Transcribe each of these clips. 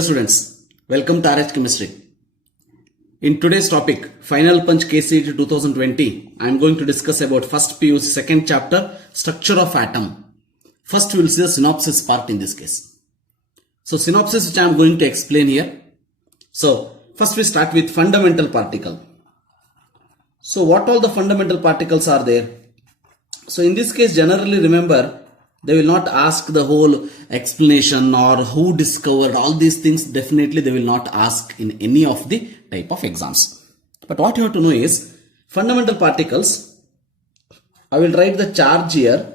Hello students, welcome to RH Chemistry. In today's topic, Final Punch KCET 2020, I am going to discuss about first PUC second chapter, Structure of Atom. First we will see the synopsis part in this case. So synopsis which I am going to explain here. So first we start with fundamental particle. So what all the fundamental particles are there? So in this case generally remember, they will not ask the whole explanation or who discovered all these things. Definitely they will not ask in any of the type of exams. But what you have to know is fundamental particles. I will write the charge here.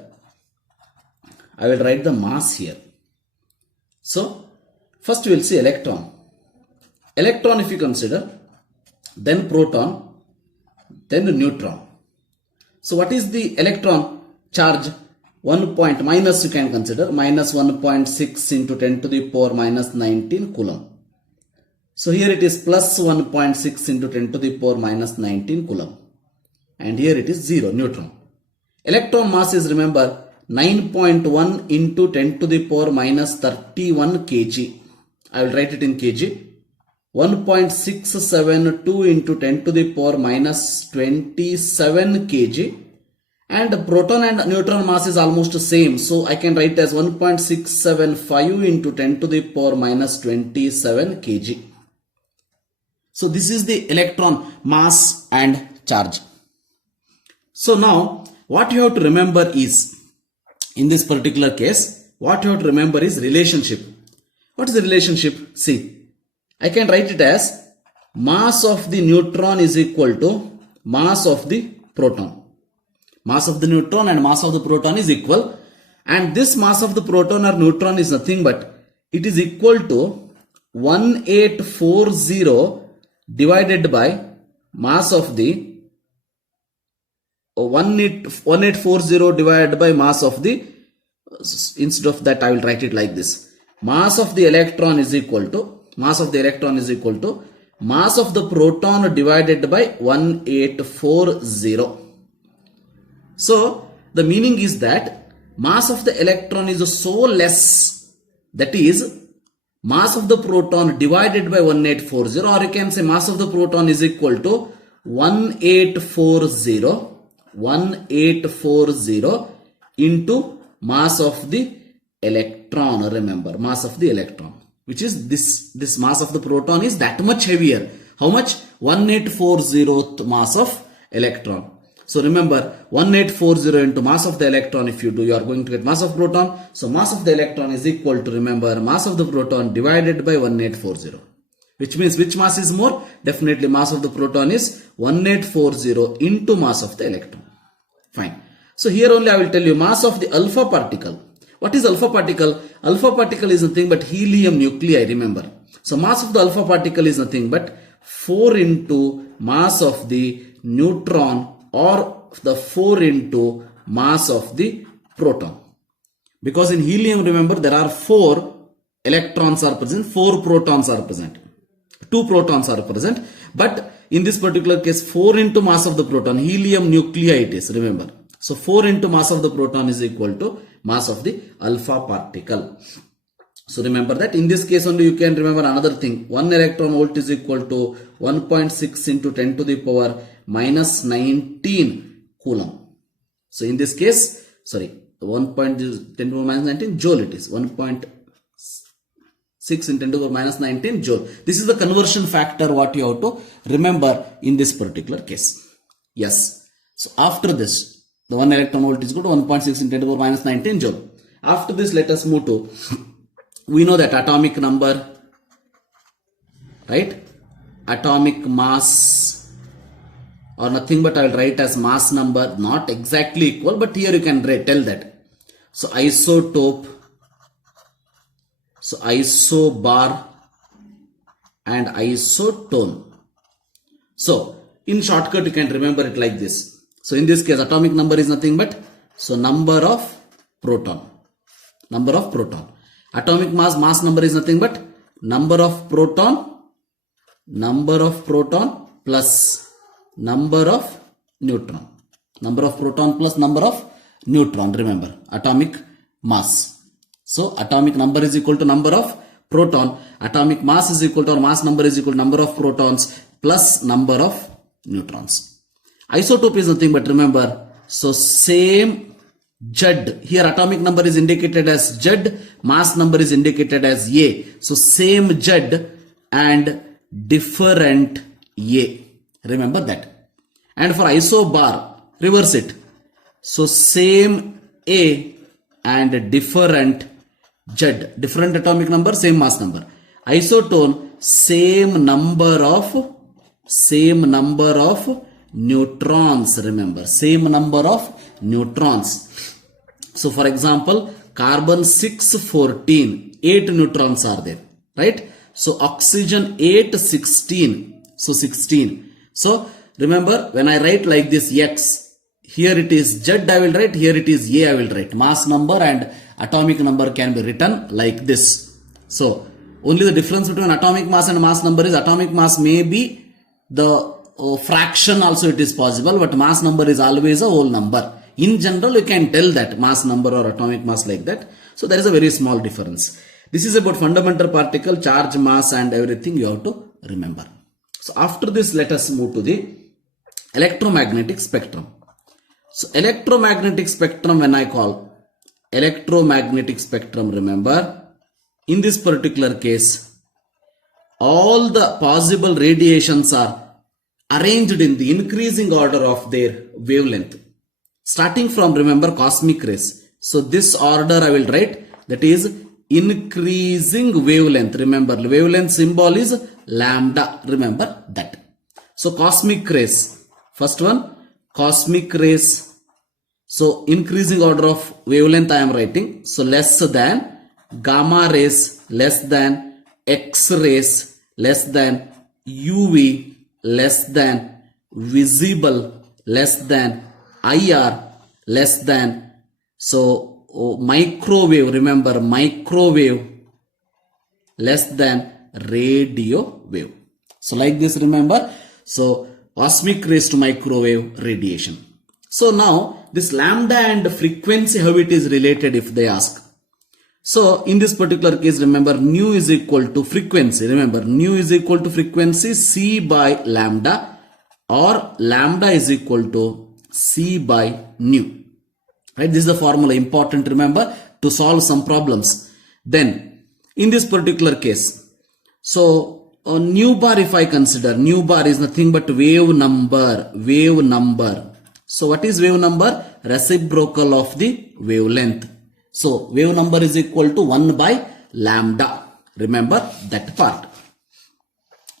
I will write the mass here. So first we will see electron. Electron if you consider, then proton, then the neutron. So what is the electron charge? 1 point minus you can consider minus 1.6 into 10 to the power minus 19 coulomb. So here it is plus 1.6 into 10 to the power minus 19 coulomb. And here it is 0 neutron. Electron mass is remember 9.1 into 10 to the power minus 31 kg. I will write it in kg. 1.672 into 10 to the power minus 27 kg. And proton and neutron mass is almost the same. So I can write as 1.675 into 10 to the power minus 27 kg. So this is the electron mass and charge. So now what you have to remember is, in this particular case, what you have to remember is relationship. What is the relationship? See, I can write it as mass of the neutron is equal to mass of the proton. Mass of the neutron and mass of the proton is equal, and this mass of the proton or neutron is nothing but it is equal to 1840 divided by mass of the 1840 divided by mass of the, instead of that I will write it like this. Mass of the electron is equal to mass of the proton divided by 1840. So the meaning is that mass of the electron is so less, that is mass of the proton divided by 1840, or you can say mass of the proton is equal to 1840 into mass of the electron. Remember, mass of the electron, which is this mass of the proton is that much heavier. How much? 1840th mass of electron. So remember, 1840 into mass of the electron, if you do, you are going to get mass of proton. So mass of the electron is equal to, remember, mass of the proton divided by 1840. Which means which mass is more? Definitely mass of the proton is 1840 into mass of the electron. Fine. So here only I will tell you mass of the alpha particle. What is alpha particle? Alpha particle is nothing but helium nuclei, remember. So mass of the alpha particle is nothing but 4 into mass of the neutron, or the 4 into mass of the proton. Because in helium, remember, there are 4 electrons are present, 4 protons are present, 2 protons are present. But in this particular case, 4 into mass of the proton, helium nuclei it is, remember. So 4 into mass of the proton is equal to mass of the alpha particle. So remember that in this case only you can remember another thing. 1 electron volt is equal to 1.6 into 10 to the power minus 19 coulomb. So in this case, sorry, 1.10 to the power minus 19 joule it is. 1.6 in 10 to the power minus 19 joule. This is the conversion factor what you have to remember in this particular case. Yes. So after this, the 1 electron volt is equal to 1.6 in 10 to the power minus 19 joule. After this, let us move to, we know that atomic number, right? Atomic mass, or nothing but I will write as mass number, not exactly equal, but here you can tell that. So isotope, so isobar and isotone. So in shortcut you can remember it like this. So in this case atomic number is nothing but, so number of proton. Atomic mass number is nothing but number of proton plus number of neutron. Number of proton plus number of neutron, remember, atomic mass. So atomic number is equal to number of proton, atomic mass is equal to, or mass number is equal to number of protons plus number of neutrons. Isotope is nothing but, remember, so same Z, here atomic number is indicated as Z, mass number is indicated as A. So same Z and different A. Remember that. And for isobar, reverse it. So same A and different Z. Different atomic number, same mass number. Isotone, same number of neutrons, remember, same number of neutrons. So for example, carbon 614, 8 neutrons are there, right? So oxygen 8, 16, so 16. So remember, when I write like this X, here it is Z I will write, here it is A I will write. Mass number and atomic number can be written like this. So only the difference between atomic mass and mass number is atomic mass may be the fraction also it is possible, but mass number is always a whole number. In general, you can tell that mass number or atomic mass like that. So there is a very small difference. This is about fundamental particle, charge, mass and everything you have to remember. So after this, let us move to the electromagnetic spectrum. So electromagnetic spectrum, when I call electromagnetic spectrum, remember, in this particular case, all the possible radiations are arranged in the increasing order of their wavelength. Starting from, remember, cosmic rays. So this order I will write, that is increasing wavelength. Remember, wavelength symbol is lambda. Remember that. So cosmic rays. First one, cosmic rays. So increasing order of wavelength I am writing. So less than gamma rays, less than X rays, less than UV, less than visible, less than IR, less than, so microwave, remember, microwave, less than radio wave. So like this, remember, so cosmic rays to microwave radiation. So now this lambda and frequency, how it is related if they ask. So in this particular case, remember, nu is equal to frequency. Remember, nu is equal to frequency C by lambda, or lambda is equal to C by nu. Right? This is the formula, important, remember, to solve some problems. Then in this particular case, so nu bar, if I consider, nu bar is nothing but wave number, wave number. So what is wave number? Reciprocal of the wavelength. So wave number is equal to 1 by lambda. Remember that part.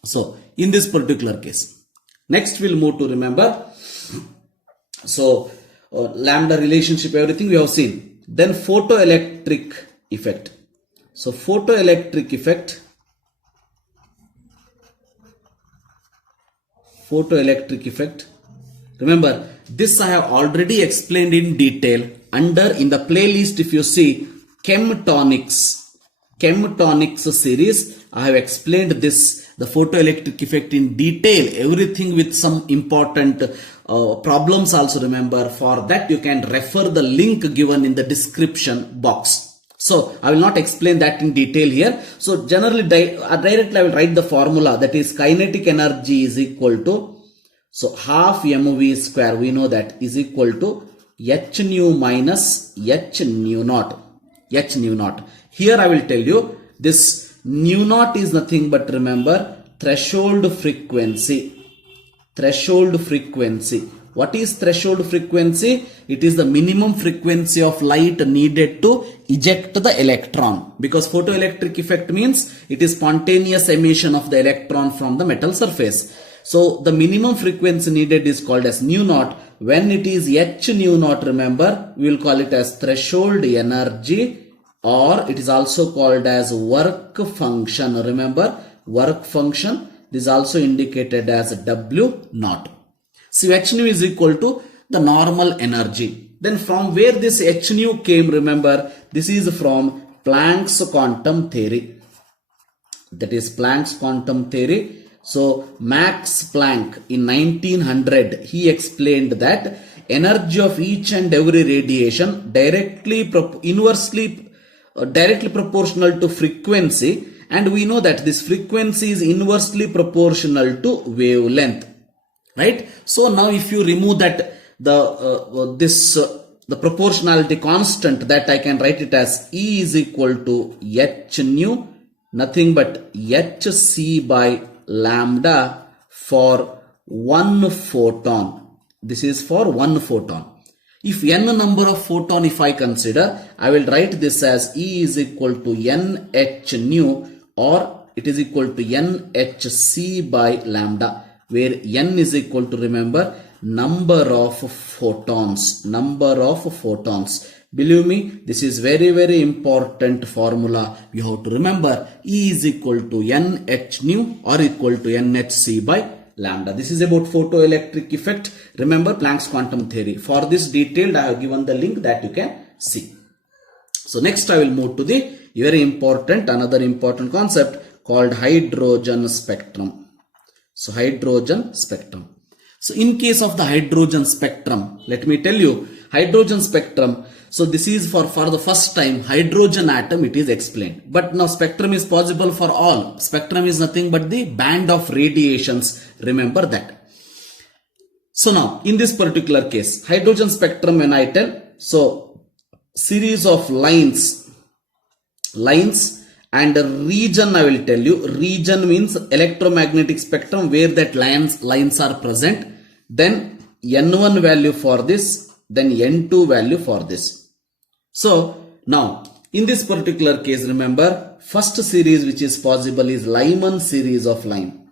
So in this particular case, next we'll move to, remember, so lambda relationship, everything we have seen. Then photoelectric effect. So photoelectric effect, remember, this I have already explained in detail under, in the playlist. If you see chemtonics series, I have explained this, the photoelectric effect in detail, everything with some important problems also. Remember, for that you can refer the link given in the description box. So I will not explain that in detail here. So generally directly I will write the formula, that is kinetic energy is equal to, so half mv square, we know that, is equal to h nu minus h nu naught. Here I will tell you, this nu naught is nothing but, remember, threshold frequency. What is threshold frequency? It is the minimum frequency of light needed to eject the electron, because photoelectric effect means it is spontaneous emission of the electron from the metal surface. So the minimum frequency needed is called as nu naught. When it is h nu naught, remember, we will call it as threshold energy, or it is also called as work function. Remember, work function is also indicated as W naught. So h nu is equal to the normal energy. Then from where this h nu came, remember, this is from Planck's quantum theory. That is Planck's quantum theory. So Max Planck in 1900, he explained that energy of each and every radiation directly proportional to frequency, and we know that this frequency is inversely proportional to wavelength, right? So now if you remove that the proportionality constant, that I can write it as E is equal to h nu, nothing but hc by lambda for one photon. This is for one photon. If n number of photon if I consider, I will write this as E is equal to nh nu, or it is equal to nhc by lambda, where n is equal to, remember, number of photons. Believe me, this is very, very important formula. You have to remember E is equal to nh nu or equal to nhc by lambda. This is about photoelectric effect. Remember Planck's quantum theory. For this detailed, I have given the link that you can see. So next I will move to the very important, another important concept called hydrogen spectrum. So hydrogen spectrum. So in case of the hydrogen spectrum, let me tell you, hydrogen spectrum, so this is for the first time hydrogen atom it is explained. But now spectrum is possible for all. Spectrum is nothing but the band of radiations. Remember that. So now in this particular case, hydrogen spectrum, when I tell, so series of lines and region, I will tell you. Region means electromagnetic spectrum where that lines are present. Then n1 value for this, then n2 value for this. So now in this particular case, remember, first series which is possible is Lyman series of line.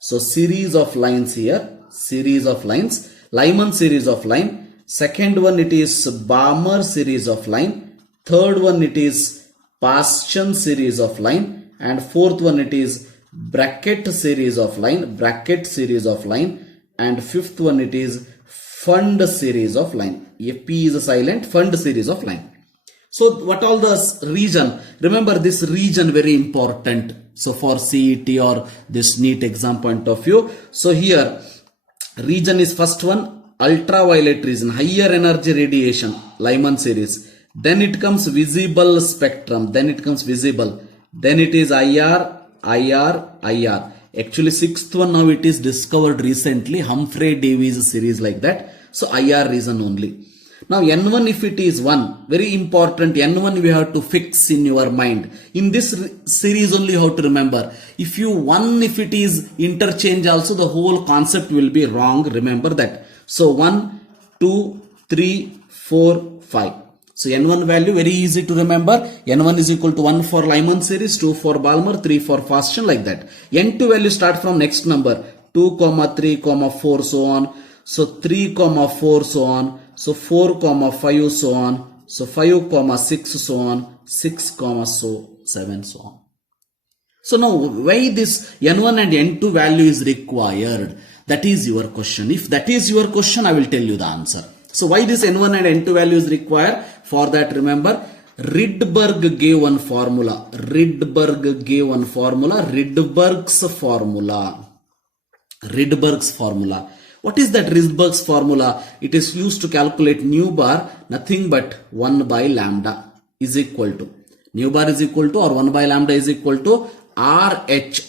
So series of lines here, Lyman series of line. Second one it is Balmer series of line. Third one it is Paschen series of line, and fourth one it is Brackett series of line, and fifth one it is Fund series of line. If P is silent, Fund series of line. So what all the region? Remember this region very important. So for CET or this NEET exam point of view. So here region is first one, ultraviolet region, higher energy radiation, Lyman series. Then it comes visible spectrum. Then it is IR. Actually sixth one now it is discovered recently, Humphrey Davies series, like that. So IR region only. Now N1 if it is 1, very important, N1 we have to fix in your mind. In this series only you have to remember. If you 1, if it is interchange also, the whole concept will be wrong. Remember that. So 1, 2, 3, 4, 5. So N1 value very easy to remember. N1 is equal to 1 for Lyman series, 2 for Balmer, 3 for Paschen, like that. N2 value start from next number 2, 3, 4, so on. So 3, 4, so on. So 4, 5, so on. So 5, 6, so on. 6, 7, so on. So now why this N1 and N2 value is required? That is your question. If that is your question, I will tell you the answer. So why this N1 and N2 value is required? For that, remember, Rydberg gave one formula. Rydberg's formula. What is that Rydberg's formula? It is used to calculate nu bar, nothing but 1 by lambda is equal to. Nu bar is equal to, or 1 by lambda is equal to RH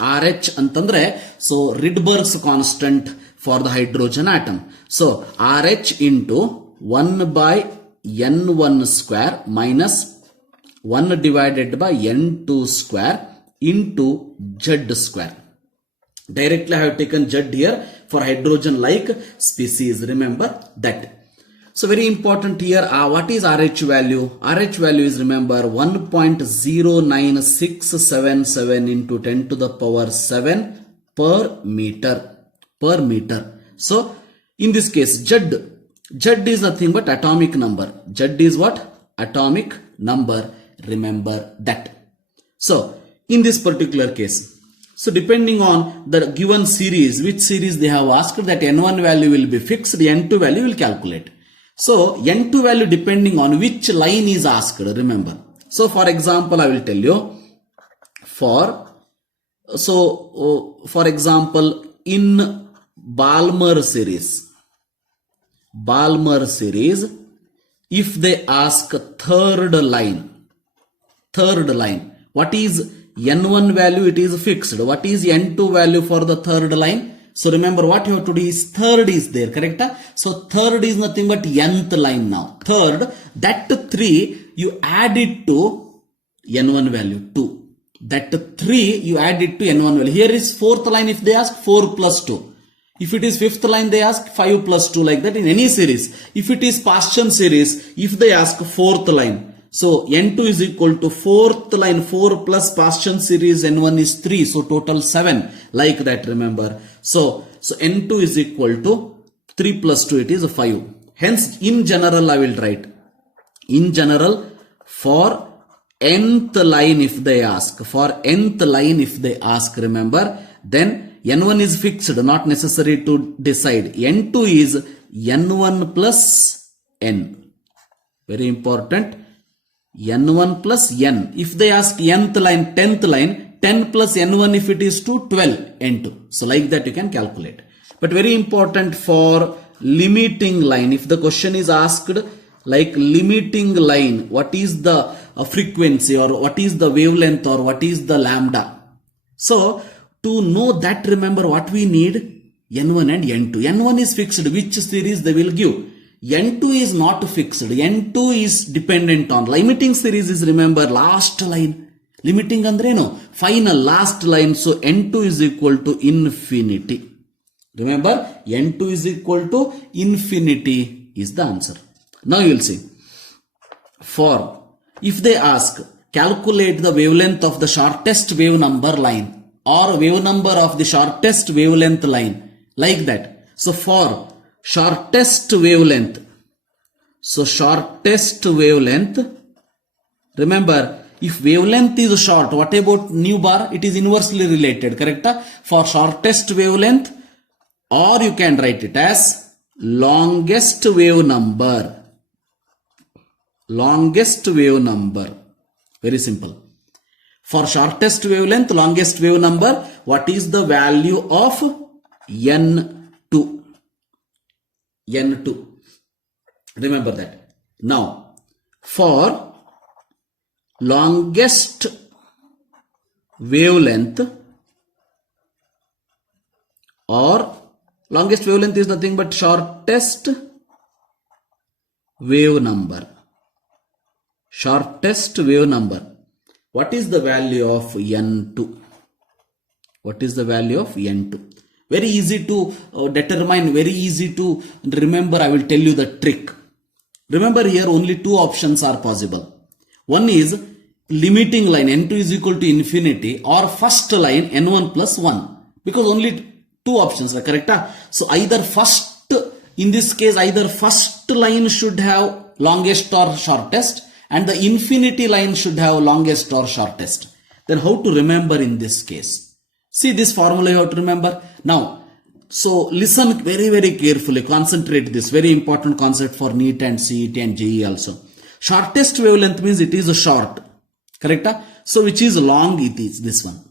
antandre, so Rydberg's constant for the hydrogen atom. So RH into 1 by N1 square minus 1 divided by N2 square into Z square. Directly I have taken Z here for hydrogen like species. Remember that. So very important here, what is RH value? RH value is, remember, 1.09677 into 10 to the power 7 per meter. So in this case, Z is nothing but atomic number. Z is what? Atomic number. Remember that. So in this particular case, so depending on the given series, which series they have asked, that N1 value will be fixed, N2 value will calculate. So N2 value depending on which line is asked, remember. So for example, I will tell you, for example, in Balmer series, if they ask third line, what is N1 value it is fixed. What is N2 value for the third line? So remember what you have to do is third is there, correct? So third is nothing but nth line now. Third, that 3 you add it to N1 value 2. That 3 you add it to N1 value. Here is fourth line if they ask 4 plus 2. If it is fifth line they ask 5 plus 2, like that in any series. If it is Paschen series, if they ask fourth line. So N2 is equal to fourth line 4 plus Paschen series N1 is 3. So total 7, like that, remember. So N2 is equal to 3 plus 2, it is 5. Hence in general I will write. In general, for nth line if they ask, remember, then N1 is fixed, not necessary to decide. N2 is N1 plus N. Very important. N1 plus N. If they ask nth line, 10th line, 10 plus N1 if it is 2, 12 N2. So like that you can calculate. But very important for limiting line. If the question is asked like limiting line, what is the frequency or what is the wavelength or what is the lambda? So to know that, remember what we need? N1 and N2. N1 is fixed, which series they will give. N2 is not fixed. N2 is dependent on limiting series is, remember, last line. Limiting andreno, final last line. So N2 is equal to infinity. Remember, N2 is equal to infinity is the answer. Now you will see. For if they ask calculate the wavelength of the shortest wave number line or wave number of the shortest wavelength line, like that. So for shortest wavelength, remember, if wavelength is short, what about nu bar? It is inversely related, correct? For shortest wavelength, or you can write it as longest wave number. Longest wave number. Very simple. For shortest wavelength, longest wave number, what is the value of N2? N2. Remember that. Now, for longest wavelength or longest wavelength is nothing but shortest wave number. Shortest wave number. What is the value of N2? What is the value of N2? Very easy to determine, very easy to remember. I will tell you the trick. Remember, here only two options are possible. One is limiting line N2 is equal to infinity, or first line N1 plus 1. Because only two options are correct. So either first, in this case, either first line should have longest or shortest, and the infinity line should have longest or shortest. Then how to remember in this case? See this formula you have to remember. Now, so listen very, very carefully. Concentrate this. Very important concept for NEET and CET and JEE also. Shortest wavelength means it is a short. Correct? So which is long, it is this one.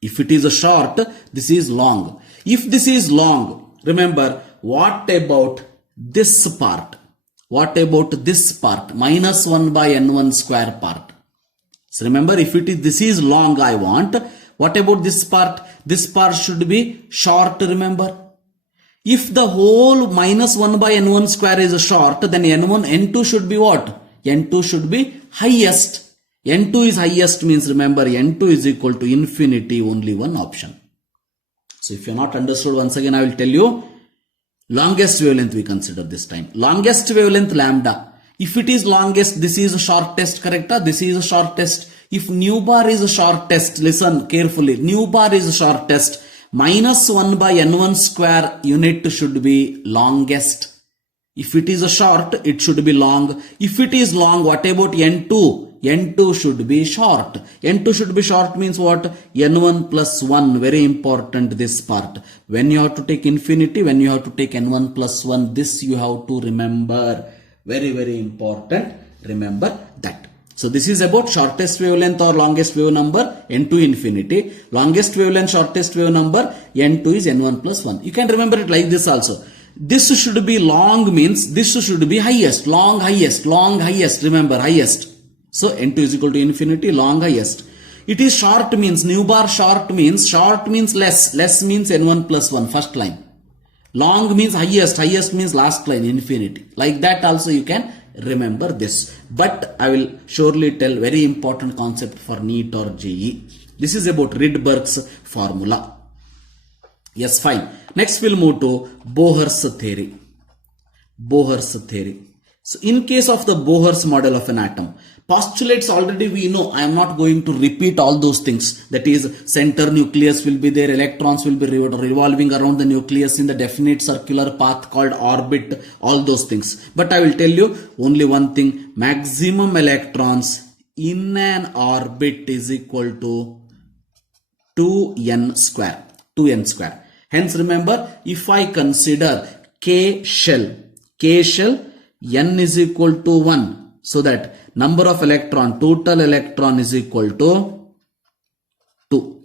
If it is a short, this is long. If this is long, remember, what about this part? What about this part? Minus 1 by N1 square part. So remember, if it is, this is long I want. What about this part? This part should be short, remember. If the whole minus 1 by N1 square is short, then N2 should be what? N2 should be highest. N2 is highest means, remember, N2 is equal to infinity, only one option. So if you are not understood, once again I will tell you. Longest wavelength we consider this time. Longest wavelength lambda. If it is longest, this is shortest, correct? This is shortest. If nu bar is shortest, listen carefully. Nu bar is shortest. Minus 1 by N1 square unit should be longest. If it is a short, it should be long. If it is long, what about N2? N2 should be short. N2 should be short means what? N1 plus 1. Very important this part. When you have to take infinity, when you have to take N1 plus 1, this you have to remember. Very, very important. Remember that. So this is about shortest wavelength or longest wave number, N2 infinity. Longest wavelength, shortest wave number, N2 is N1 plus 1. You can remember it like this also. This should be long means this should be highest. Long, highest, long, highest. Remember, highest. So N2 is equal to infinity, long, highest. It is short means, nu bar short means less. Less means n1 plus 1, first line. Long means highest. Highest means last line, infinity. Like that also you can remember this. But I will surely tell very important concept for NEET or JEE. This is about Rydberg's formula. Yes, fine. Next we'll move to Bohr's theory. Bohr's theory. So in case of the Bohr's model of an atom, postulates already we know. I am not going to repeat all those things. That is, center nucleus will be there, electrons will be revolving around the nucleus in the definite circular path called orbit, all those things. But I will tell you only one thing, maximum electrons in an orbit is equal to 2n square. 2n square. Hence remember, if I consider K shell, n is equal to 1. So that number of electron, total electron is equal to 2.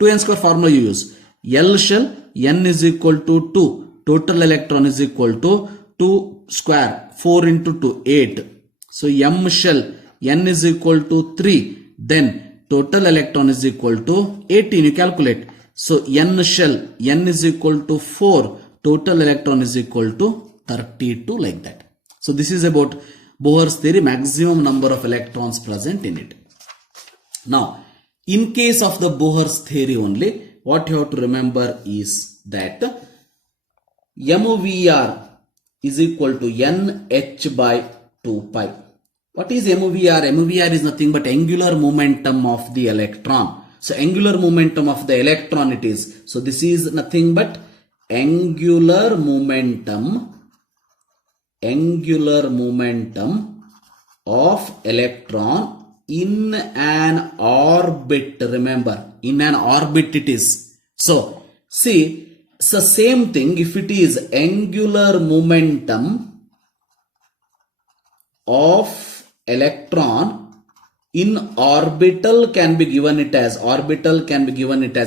2n square formula you use. L shell, n is equal to 2. Total electron is equal to 2 square. 4 into 2, 8. So M shell, n is equal to 3. Then total electron is equal to 18. You calculate. So n shell, n is equal to 4. Total electron is equal to 32, like that. So this is about Bohr's theory, maximum number of electrons present in it. Now, in case of the Bohr's theory only, what you have to remember is that MVR is equal to NH by 2 pi. What is MVR? MVR is nothing but angular momentum of the electron. So angular momentum of the electron it is. So this is nothing but angular momentum of electron in an orbit. Remember, in an orbit it is. So see, it's the same thing. If it is angular momentum of electron in orbital can be given it as,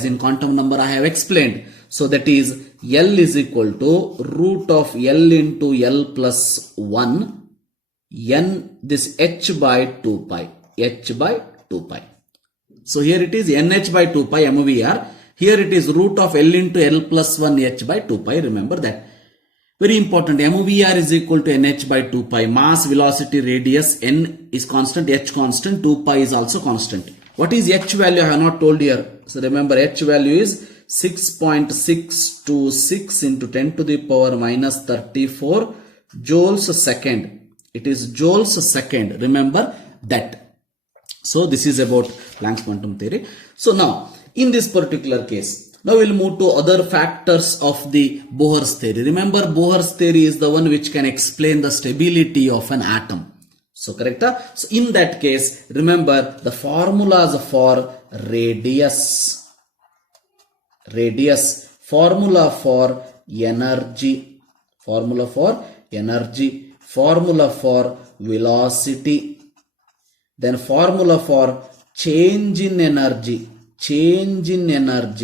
in quantum number I have explained. So that is L is equal to root of L into L plus 1 n this h by 2 pi. So here it is nh by 2 pi MVR. Here it is root of L into L plus 1 h by 2 pi. Remember that. Very important. MVR is equal to nh by 2 pi. Mass, velocity, radius, n is constant, h constant, 2 pi is also constant. What is h value? I have not told here. So remember, h value is 6.626 into 10 to the power minus 34 joules a second. It is joules a second. Remember that. So this is about Planck's quantum theory. So now in this particular case, now we'll move to other factors of the Bohr's theory. Remember, Bohr's theory is the one which can explain the stability of an atom. So correct? So in that case, remember the formulas for radius, formula for energy, formula for velocity, then formula for change in energy.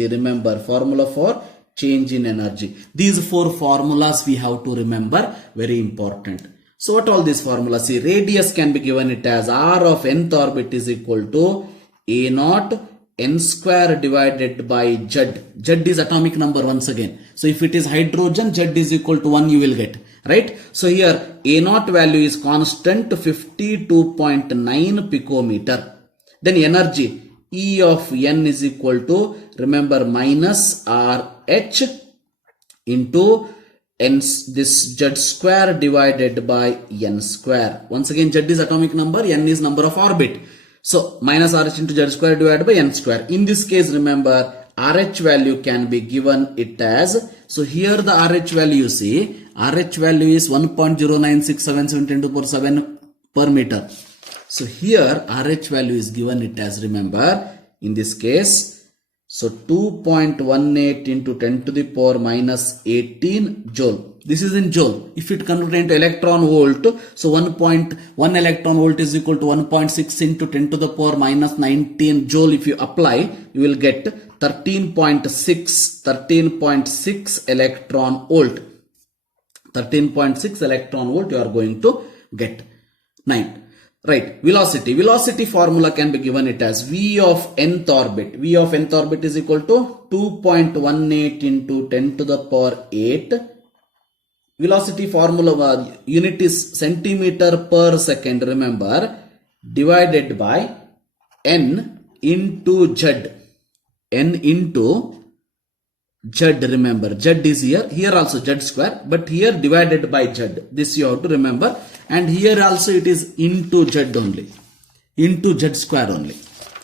Remember, formula for change in energy. These 4 formulas we have to remember, very important. So what all these formulas? See, radius can be given it as r of nth orbit is equal to a naught n square divided by z. Z is atomic number once again. So if it is hydrogen, z is equal to 1 you will get. Right? So here a naught value is constant 52.9 picometer. Then energy E of n is equal to, remember, minus RH into n this z square divided by n square. Once again, z is atomic number, n is number of orbit. So minus RH into z square divided by n square. In this case, remember, RH value can be given it as, so here the RH value you see, RH value is 1.0967 10 to the power 7 per meter. So here RH value is given it as, remember, in this case, so 2.18 into 10 to the power minus 18 joule. This is in joule. If it converted into electron volt, so 1.1 electron volt is equal to 1.6 into 10 to the power minus 19 joule. If you apply, you will get 13.6 electron volt. 13.6 electron volt you are going to get. 9. Right, velocity. Velocity formula can be given it as V of nth orbit. V of nth orbit is equal to 2.18 into 10 to the power 8. Velocity formula unit is centimeter per second, remember, divided by n into z. N into z, remember, z is here also z square, but here divided by z. This you have to remember. And here also it is into z only, into z square only,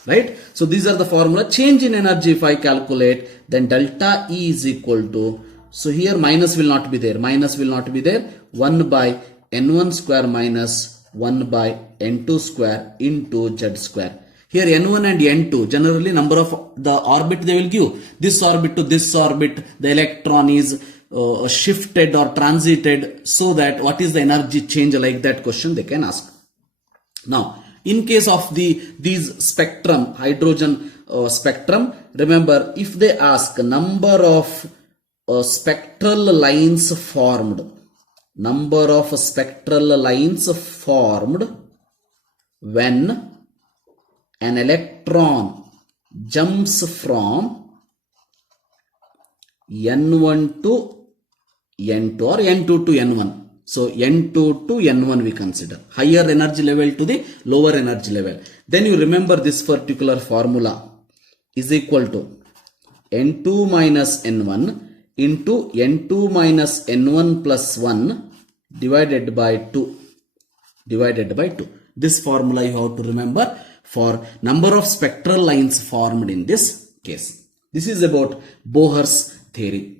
right? So these are the formula. Change in energy if I calculate, then delta E is equal to, so here minus will not be there, 1 by n1 square minus 1 by n2 square into z square. Here n1 and n2, generally number of the orbit they will give. This orbit to this orbit, the electron is shifted or transited, so that what is the energy change, like that question they can ask. Now, in case of these spectrum, hydrogen spectrum, remember, if they ask number of spectral lines formed, when an electron jumps from n1 to n2 or n2 to n1. So n2 to n1 we consider. Higher energy level to the lower energy level. Then you remember this particular formula is equal to n2 minus n1 into n2 minus n1 plus 1 divided by 2. This formula you have to remember for number of spectral lines formed in this case. This is about Bohr's theory.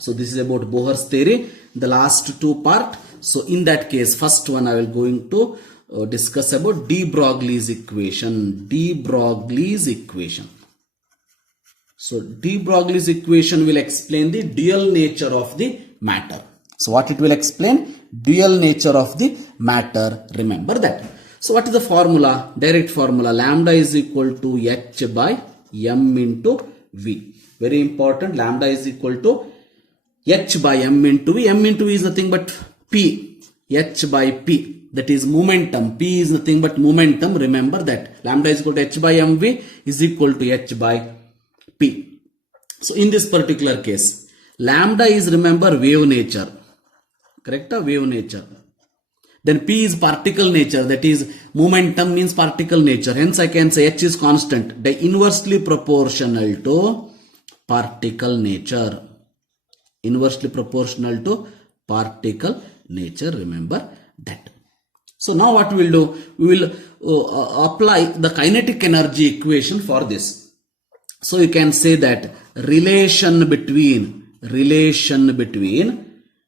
So this is about Bohr's theory, the last two part. So in that case, first one I will going to discuss about de Broglie's equation. So de Broglie's equation will explain the dual nature of the matter. So what it will explain? Dual nature of the matter. Remember that. So what is the formula? Direct formula. Lambda is equal to h by m into v. Very important. Lambda is equal to h by m into v. M into v is nothing but p. H by p. That is momentum. P is nothing but momentum. Remember that. Lambda is equal to h by mv is equal to h by p. So in this particular case, lambda is, remember, wave nature. Correct? Wave nature. Then p is particle nature. That is, momentum means particle nature. Hence I can say h is constant. They inversely proportional to particle nature. Inversely proportional to particle nature. Remember that. So now what we will do? We will apply the kinetic energy equation for this. So you can say that relation between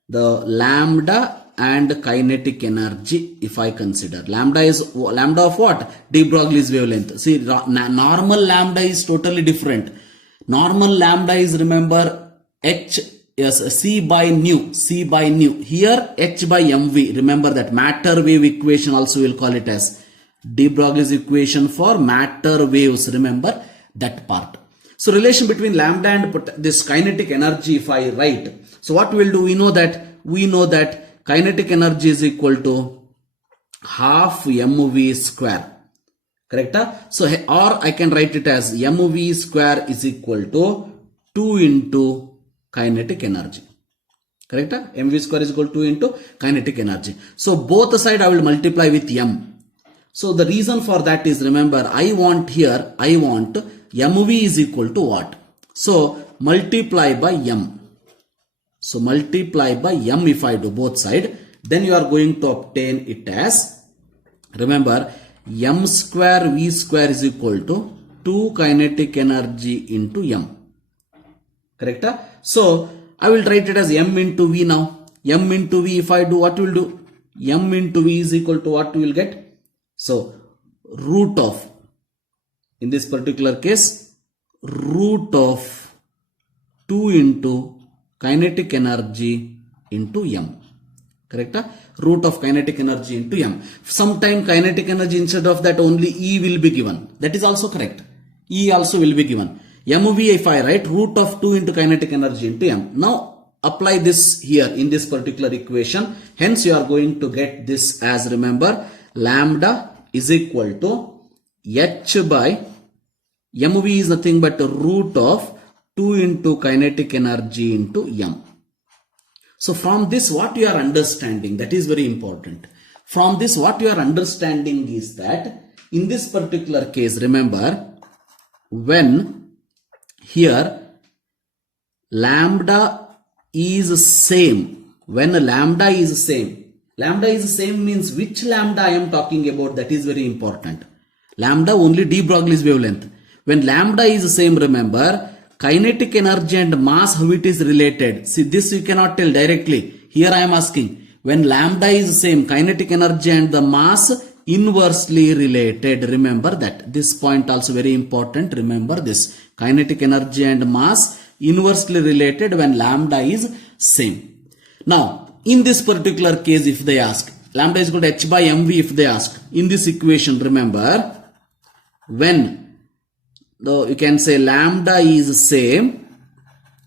the lambda and kinetic energy, if I consider, lambda is lambda of what? De Broglie's wavelength. See, normal lambda is totally different. Normal lambda is, remember, c by nu. Here h by mv. Remember that matter wave equation also we'll call it as de Broglie's equation for matter waves. Remember that part. So relation between lambda and this kinetic energy, if I write, so what we'll do? We know that kinetic energy is equal to half mv square. Correct? So, or I can write it as mv square is equal to 2 into kinetic energy. Correct? mv square is equal to 2 into kinetic energy. So both side I will multiply with m. So the reason for that is, remember, I want mv is equal to what? So multiply by m. So multiply by m if I do both side, then you are going to obtain it as, remember, m square v square is equal to 2 kinetic energy into m. Correct? So I will write it as m into v now. M into v, if I do, what will do? M into v is equal to what we will get? So root of, in this particular case, root of 2 into kinetic energy into m. Correct? Root of kinetic energy into m. Sometime kinetic energy, instead of that only E will be given. That is also correct. E also will be given. mv, if I write, root of 2 into kinetic energy into m. Now apply this here in this particular equation. Hence you are going to get this as, remember, lambda is equal to h by mv is nothing but root of 2 into kinetic energy into m. So from this what you are understanding, that is very important. From this what you are understanding is that in this particular case, remember, when here lambda is same, when lambda is same means which lambda I am talking about, that is very important. Lambda only de Broglie's wavelength. When lambda is same, remember, kinetic energy and mass, how it is related. See, this you cannot tell directly. Here I am asking, when lambda is same, kinetic energy and the mass inversely related. Remember that. This point also very important. Remember this. Kinetic energy and mass inversely related when lambda is same. Now, in this particular case, if they ask, lambda is equal to h by mv, if they ask, in this equation, remember, when though you can say lambda is same,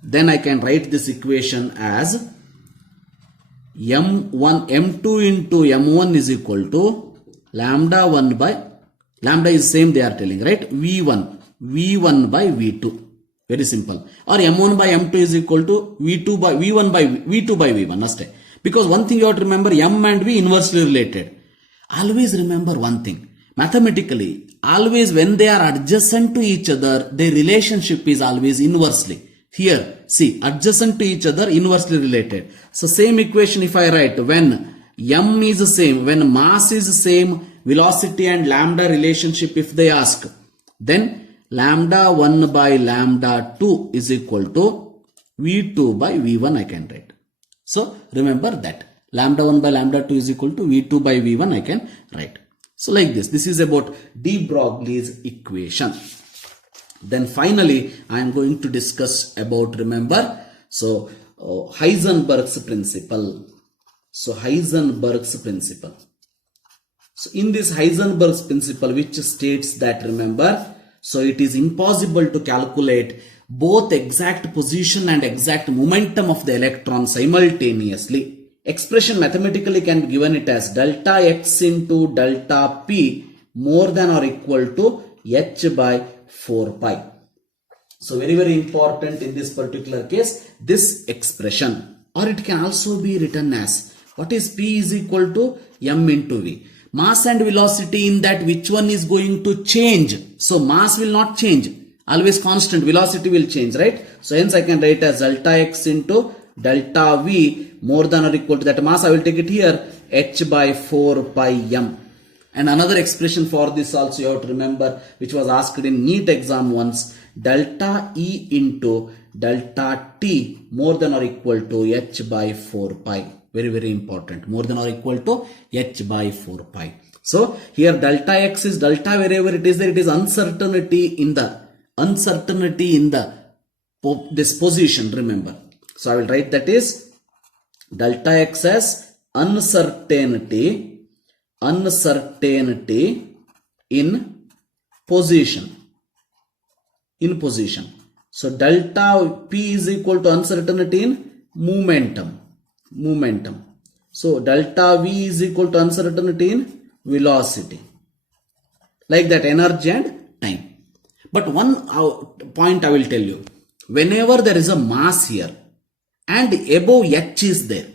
then I can write this equation as m2 into m1 is equal to lambda 1 by, lambda is same they are telling, right? v1 by v2. Very simple. Or m1 by m2 is equal to v2 by v1. Because one thing you have to remember, m and v inversely related. Always remember one thing. Mathematically, always when they are adjacent to each other, their relationship is always inversely. Here, see, adjacent to each other, inversely related. So same equation if I write, when m is same, when mass is same, velocity and lambda relationship if they ask, then lambda 1 by lambda 2 is equal to v2 by v1 I can write. So remember that. Lambda 1 by lambda 2 is equal to v2 by v1 I can write. So like this. This is about de Broglie's equation. Then finally, I am going to discuss about, remember, so Heisenberg's principle. So Heisenberg's principle. So in this Heisenberg's principle, which states that, remember, so it is impossible to calculate both exact position and exact momentum of the electron simultaneously. Expression mathematically can be given it as delta x into delta p more than or equal to h by 4 pi. So very, very important in this particular case, this expression, or it can also be written as, what is p is equal to m into v. Mass and velocity, in that which one is going to change? So mass will not change, always constant, velocity will change, right? So hence I can write as delta x into delta v more than or equal to that mass, I will take it here, h by 4 pi m. And another expression for this also you have to remember, which was asked in NEET exam once, delta E into delta T more than or equal to h by 4 pi. Very, very important. More than or equal to h by 4 pi. So here delta x is delta, wherever it is there, it is uncertainty in the this position, remember. So I will write that is delta x as uncertainty in position. So delta p is equal to uncertainty in momentum. So delta v is equal to uncertainty in velocity. Like that, energy and time. But one point I will tell you, whenever there is a mass here and above h is there,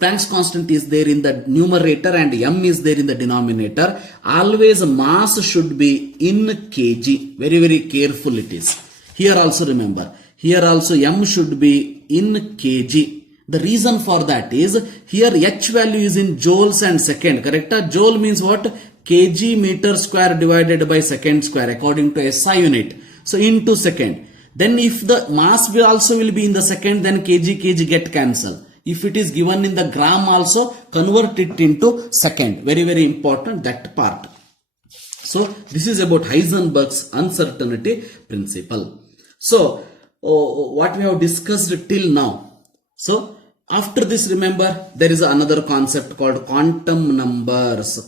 Planck's constant is there in the numerator and m is there in the denominator, always mass should be in kg. Very, very careful it is. Here also remember, here also m should be in kg. The reason for that is, here h value is in joules and second, correct? Joule means what? Kg meter square divided by second square according to SI unit. So into second. Then if the mass will also will be in the second, then kg get cancelled. If it is given in the gram also, convert it into second. Very, very important, that part. So this is about Heisenberg's uncertainty principle. So what we have discussed till now. So after this, remember, there is another concept called quantum numbers.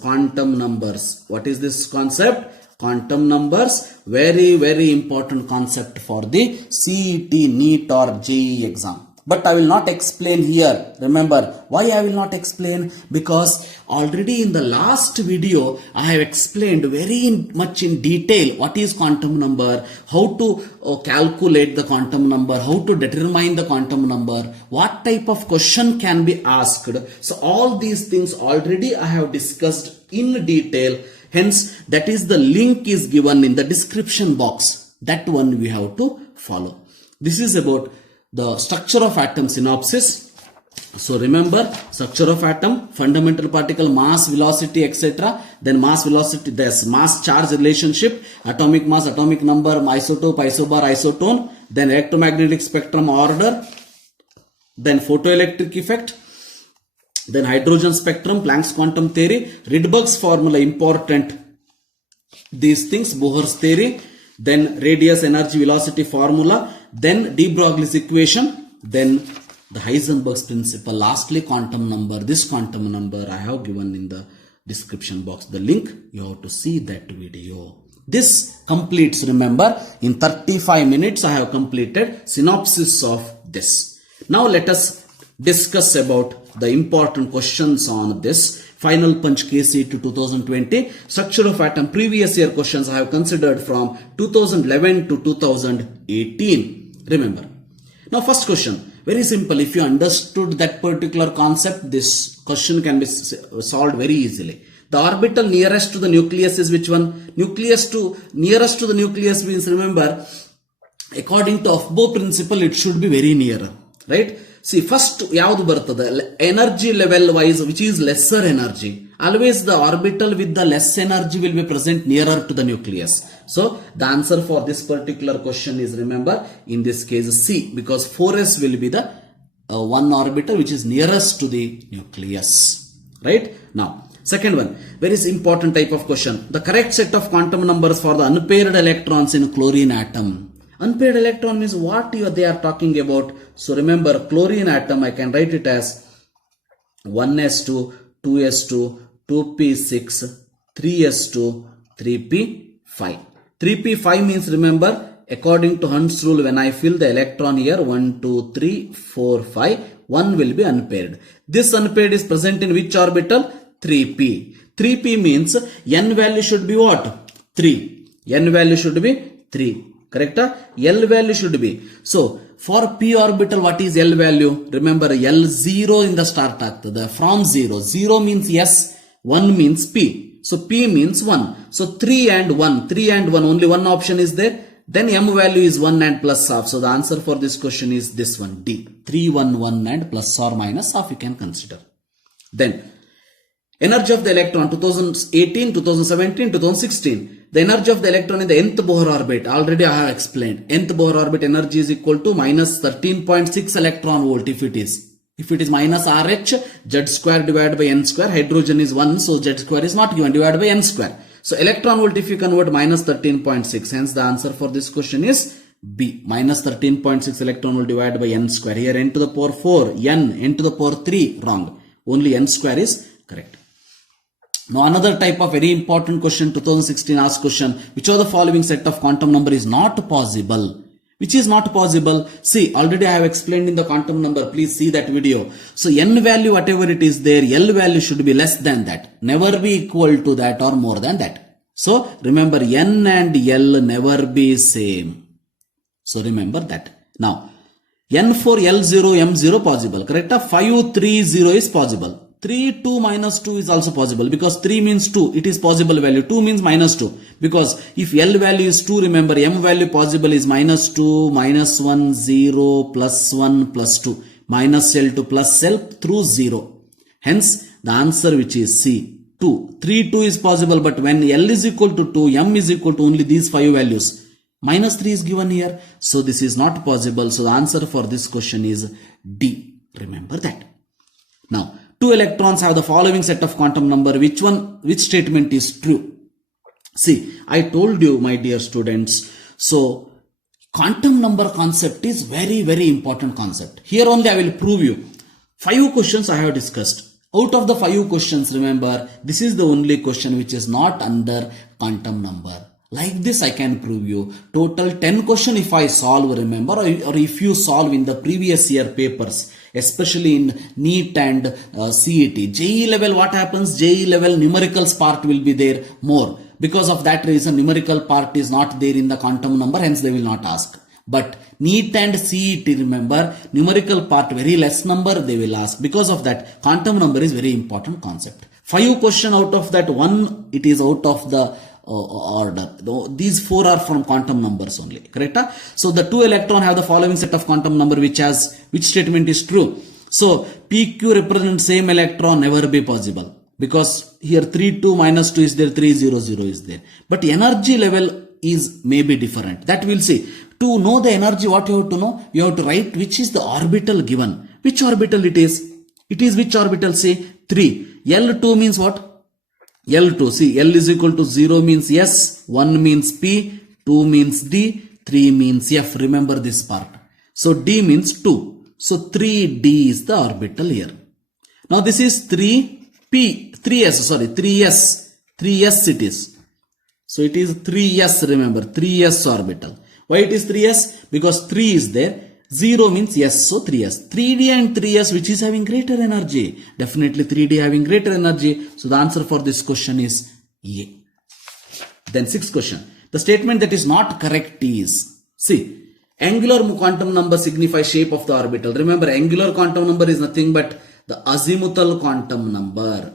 What is this concept? Quantum numbers. Very, very important concept for the CET, NEET or JEE exam. but I will not explain here. Remember, why I will not explain? Because already in the last video, I have explained very much in detail what is quantum number, how to calculate the quantum number, how to determine the quantum number, what type of question can be asked. So all these things already I have discussed in detail. Hence, that is the link is given in the description box. That one we have to follow. This is about the structure of atom synopsis. So remember, structure of atom, fundamental particle, mass, velocity, etc. Then mass, velocity, there's mass charge relationship, atomic mass, atomic number, isotope, isobar, isotone, then electromagnetic spectrum order, then photoelectric effect, then hydrogen spectrum, Planck's quantum theory, Rydberg's formula important, these things, Bohr's theory, then radius, energy, velocity formula, then de Broglie's equation, then the Heisenberg's principle, lastly quantum number. This quantum number I have given in the description box, the link. You have to see that video. This completes, remember, in 35 minutes I have completed synopsis of this. Now let us discuss about the important questions on this. Final punch KC to 2020. Structure of atom, previous year questions I have considered from 2011 to 2018. Remember. Now first question, very simple. If you understood that particular concept, this question can be solved very easily. The orbital nearest to the nucleus is which one? Nearest to the nucleus means, remember, according to Aufbau principle, it should be very near, right? See, first, ಯಾವುದು ಬರ್ತದೆ energy level wise, which is lesser energy. Always the orbital with the less energy will be present nearer to the nucleus. So the answer for this particular question is, remember, in this case C, because 4s will be the one orbital which is nearest to the nucleus. Right? Now, second one, very important type of question. The correct set of quantum numbers for the unpaired electrons in chlorine atom. Unpaired electron means what they are talking about. So remember, chlorine atom, I can write it as 1s2, 2s2, 2p6, 3s2, 3p5. 3p5 means, remember, according to Hund's rule, when I fill the electron here, 1, 2, 3, 4, 5, 1 will be unpaired. This unpaired is present in which orbital? 3p. 3p means n value should be what? 3. N value should be 3. Correct? L value should be. So, for p orbital, what is L value? Remember, L0 in the start ಆಗ್ತದೆ. From 0. 0 means yes, 1 means p. So, p means 1. So, 3 and 1. 3 and 1. Only one option is there. Then m value is 1 and plus half. So, the answer for this question is this one, D. 3, 1, 1 and plus or minus half you can consider. Then, energy of the electron 2018, 2017, 2016. The energy of the electron in the nth Bohr orbit, already I have explained. Nth Bohr orbit energy is equal to minus 13.6 electron volt if it is. If it is minus RH, Z square divided by N square, hydrogen is 1, so Z square is not given, divided by N square. So electron volt if you convert minus 13.6, hence the answer for this question is B. Minus 13.6 electron volt divided by N square. Here N to the power 4, N to the power 3, wrong. Only N square is correct. Now another type of very important question, 2016 asked question, which of the following set of quantum number is not possible? Which is not possible? See, already I have explained in the quantum number, please see that video. So n value, whatever it is there, L value should be less than that, never be equal to that or more than that. So remember, n and L never be same. So remember that. Now, n for L0, M0 possible, correct? 5, 3, 0 is possible. 3, 2, minus 2 is also possible because 3 means 2. It is possible value. 2 means minus 2. Because if L value is 2, remember M value possible is minus 2, minus 1, 0, plus 1, plus 2. Minus L to plus L through 0. Hence, the answer which is C, 2. 3, 2 is possible, but when L is equal to 2, M is equal to only these 5 values. Minus 3 is given here. So, this is not possible. So, the answer for this question is D. Remember that. Now, two electrons have the following set of quantum number. Which statement is true? See, I told you, my dear students. So, quantum number concept is very, very important concept. Here only I will prove you. 5 questions I have discussed. Out of the 5 questions, remember, this is the only question which is not under quantum number. Like this I can prove you. Total 10 question if I solve, remember, or if you solve in the previous year papers, especially in NEET and CET. JEE level, what happens? JEE level numericals part will be there more. Because of that reason, numerical part is not there in the quantum number, hence they will not ask. But NEET and CET, remember, numerical part very less number they will ask. Because of that, quantum number is very important concept. 5 question out of that, 1 it is out of the order. These 4 are from quantum numbers only. Correct? So the 2 electron have the following set of quantum number which statement is true. So PQ represents same electron, never be possible. Because here 3 2 minus 2 is there, 3 0 0 is there. But energy level is maybe different. That we'll see. To know the energy, what you have to know? You have to write which is the orbital given. Which orbital it is? It is which orbital? Say 3. L2 means what? L2. See, L is equal to 0 means S, 1 means P, 2 means D, 3 means F. Remember this part. So D means 2. So 3D is the orbital here. Now this is 3S it is. So it is 3S, remember, 3S orbital. Why it is 3S? Because 3 is there. 0 means yes, so 3s. 3d and 3s, which is having greater energy? Definitely 3d having greater energy. So the answer for this question is A. Then 6th question. The statement that is not correct is, see, angular quantum number signifies shape of the orbital. Remember, angular quantum number is nothing but the azimuthal quantum number.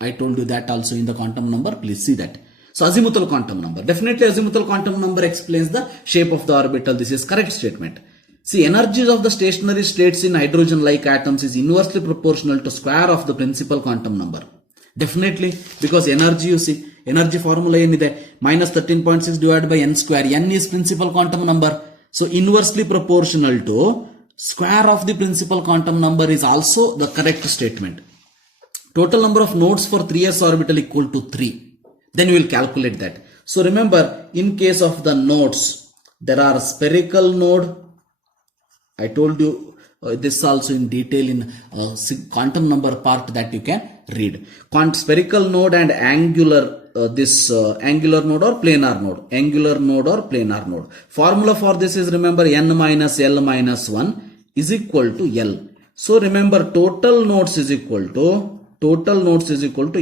I told you that also in the quantum number. Please see that. So azimuthal quantum number. Definitely azimuthal quantum number explains the shape of the orbital. This is correct statement. See, energies of the stationary states in hydrogen-like atoms is inversely proportional to square of the principal quantum number. Definitely, because energy, you see, energy formula is minus 13.6 divided by n square. N is principal quantum number. So inversely proportional to square of the principal quantum number is also the correct statement. Total number of nodes for 3s orbital equal to 3. Then you will calculate that. So remember, in case of the nodes, there are spherical node. I told you this also in detail in quantum number part that you can read. Spherical node and angular angular node or planar node. Angular node or planar node. Formula for this is, remember, n minus L minus 1 is equal to L. So remember, total nodes is equal to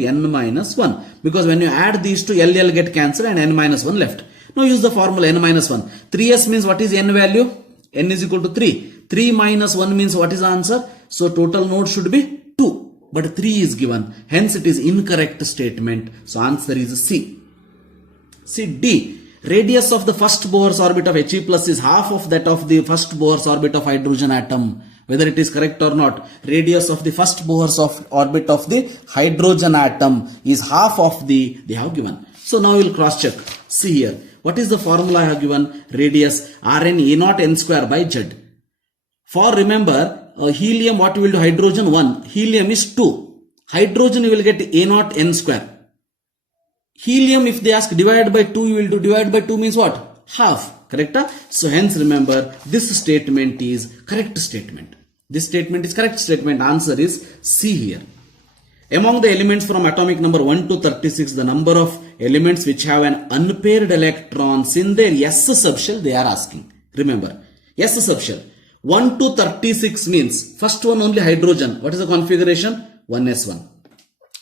n minus 1, because when you add these two, L get cancelled and n minus 1 left. Now use the formula n minus 1. 3s means what is n value? N is equal to 3. 3 minus 1 means what is the answer? So total node should be 2. But 3 is given. Hence it is incorrect statement. So answer is C. See D. Radius of the first Bohr's orbit of He plus is half of that of the first Bohr's orbit of hydrogen atom. Whether it is correct or not, radius of the first Bohr's orbit of the hydrogen atom is half of they have given. So now we will cross check. See here. What is the formula I have given? Radius Rn A0 n square by Z. For remember, helium, what we will do? Hydrogen 1. Helium is 2. Hydrogen you will get A0 n square. Helium, if they ask divide by 2, you will do divide by 2 means what? Half. Correct? So hence remember, this statement is correct statement. This statement is correct statement. Answer is C here. Among the elements from atomic number 1 to 36, the number of elements which have an unpaired electrons in their S subshell they are asking. Remember, S subshell. 1 to 36 means first one only hydrogen. What is the configuration? 1s1.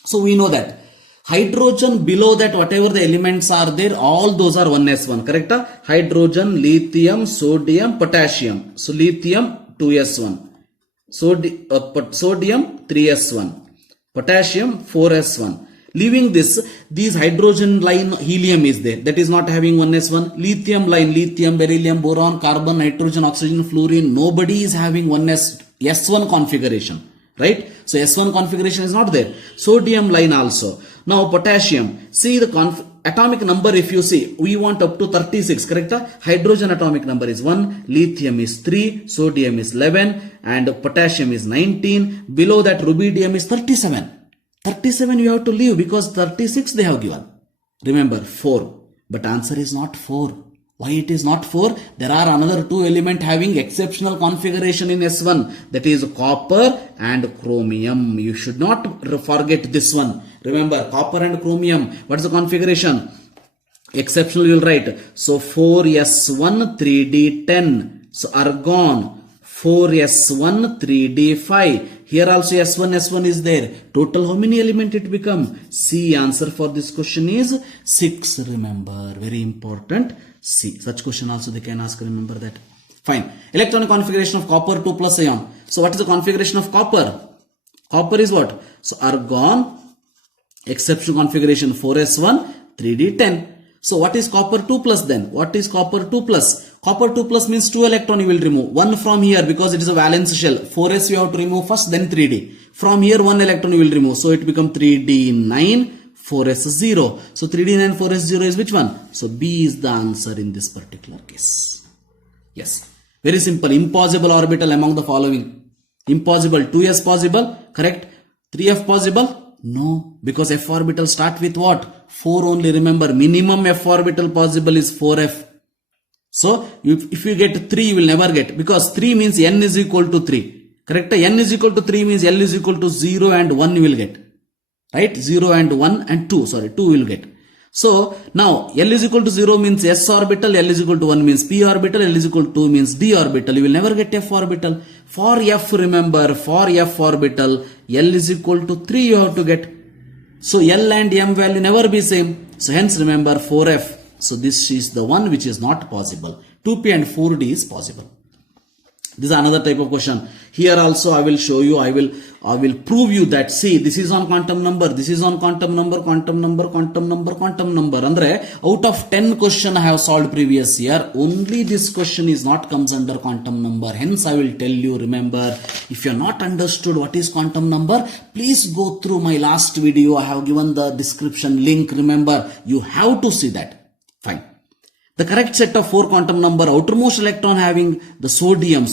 So we know that. Hydrogen, below that whatever the elements are there, all those are 1s1. Correct? Hydrogen, lithium, sodium, potassium. So lithium 2s1. Sodium 3s1. Potassium 4s1. Leaving this, these hydrogen line helium is there. That is not having 1s1. Lithium line, lithium, beryllium, boron, carbon, nitrogen, oxygen, fluorine. Nobody is having S1 configuration. Right? So S1 configuration is not there. Sodium line also. Now potassium. See the atomic number, if you see, we want up to 36, correct? Hydrogen atomic number is 1, lithium is 3, sodium is 11 and potassium is 19. Below that rubidium is 37. 37 you have to leave because 36 they have given. Remember 4. But answer is not 4. Why it is not 4? There are another 2 elements having exceptional configuration in S1. That is copper and chromium. You should not forget this one. Remember, copper and chromium. What is the configuration? Exceptional you will write. So 4s1 3d10. So argon 4s1 3d5. Here also s1 is there. Total how many element it become? C. Answer for this question is 6. Remember, very important. C. Such question also they can ask. Remember that. Fine. Electronic configuration of copper 2 plus ion. So what is the configuration of copper? Copper is what? So argon, exceptional configuration 4s1 3d10. So what is copper 2 plus then? What is copper 2 plus? Copper 2 plus means 2 electron you will remove. 1 from here because it is a valence shell. 4s you have to remove first, then 3d. From here 1 electron you will remove. So it become 3d9, 4s 0. So 3d9, 4s 0 is which one? So B is the answer in this particular case. Yes. Very simple. Impossible orbital among the following. Impossible. 2s possible. Correct. 3f possible. No, because f orbital start with what? 4 only. Remember, minimum f orbital possible is 4f. So, if you get 3, you will never get, because 3 means n is equal to 3. Correct? N is equal to 3 means L is equal to 0 and 1 you will get. Right? 0 and 1 and 2. Sorry, 2 will get. So, now L is equal to 0 means S orbital, L is equal to 1 means P orbital, L is equal to 2 means D orbital. You will never get F orbital. For F, remember, for F orbital, L is equal to 3 you have to get. So, L and M value never be same. So, hence remember 4F. So, this is the one which is not possible. 2P and 4D is possible. This is another type of question. Here also I will show you, I will prove you that, see, this is on quantum number, this is on quantum number, quantum number, quantum number, quantum number. Andre, out of 10 question I have solved previous year, only this question is not comes under quantum number. Hence I will tell you, remember, if you are not understood what is quantum number, please go through my last video. I have given the description link. Remember, you have to see that. Fine. The correct set of 4 quantum number, outermost electron having the sodium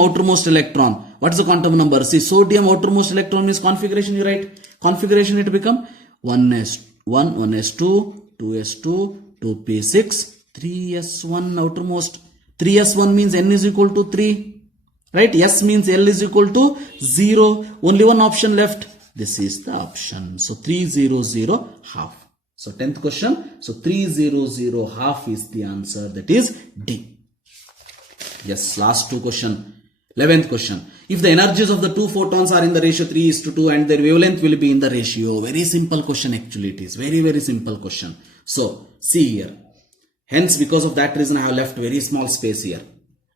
outermost electron. What is the quantum number? See, sodium outermost electron means configuration, you write. Configuration it become 1s1, 1s2, 2s2, 2p6, 3s1 outermost. 3s1 means n is equal to 3. Right? S means L is equal to 0. Only one option left. This is the option. So 300 half. So 10th question. So 300 half is the answer. That is D. Yes, last 2 question. 11th question. If the energies of the 2 photons are in the ratio 3:2 and their wavelength will be in the ratio. Very simple question actually it is. Very, very simple question. So see here. Hence because of that reason I have left very small space here.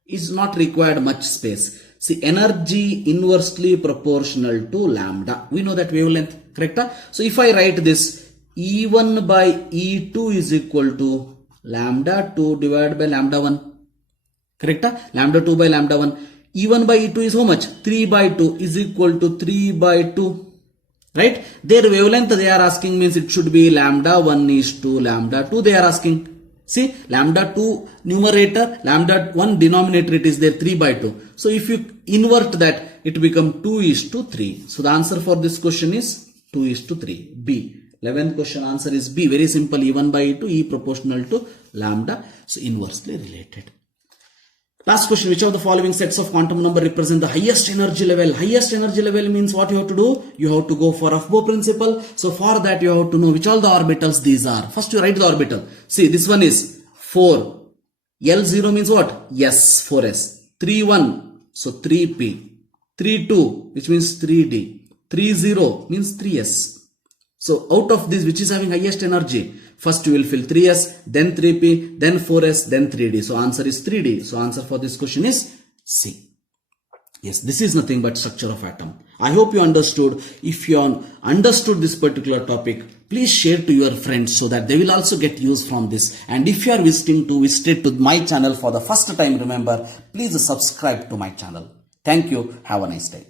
Is not required much space. See, energy inversely proportional to lambda. We know that wavelength. Correct? So if I write this, E1 by E2 is equal to lambda 2 divided by lambda 1. Correct? Lambda 2 by lambda 1. E1 by E2 is how much? 3 by 2 is equal to 3 by 2. Right? Their wavelength they are asking means it should be lambda 1 is to lambda 2 they are asking. See, lambda 2 numerator, lambda 1 denominator, it is there 3 by 2. So if you invert that, it become 2 is to 3. So the answer for this question is 2 is to 3. B. 11th question answer is B. Very simple. E1 by E2, E proportional to lambda. So inversely related. Last question. Which of the following sets of quantum number represent the highest energy level? Highest energy level means what you have to do? You have to go for Aufbau principle. So for that you have to know which all the orbitals these are. First you write the orbital. See, this one is 4. L0 means what? Yes, 4s. 3-1. So 3p. 3-2 which means 3d. 3-0 means 3s. So out of this, which is having highest energy? First you will fill 3s, then 3p, then 4s, then 3d. So answer is 3d. So answer for this question is C. Yes, this is nothing but structure of atom. I hope you understood. If you understood this particular topic, please share to your friends so that they will also get use from this. And if you are visited to my channel for the first time, remember, please subscribe to my channel. Thank you. Have a nice day.